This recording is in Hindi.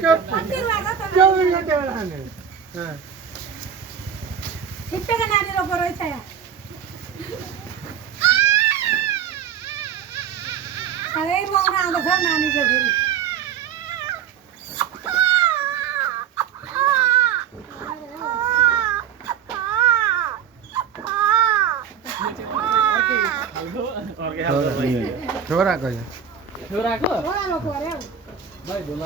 24 घंटे वाला है हां कितने का नानी लोग रोई था अरे मौना आंदा था नानी से फिर छोरा को छोरा को अरे भाई बोला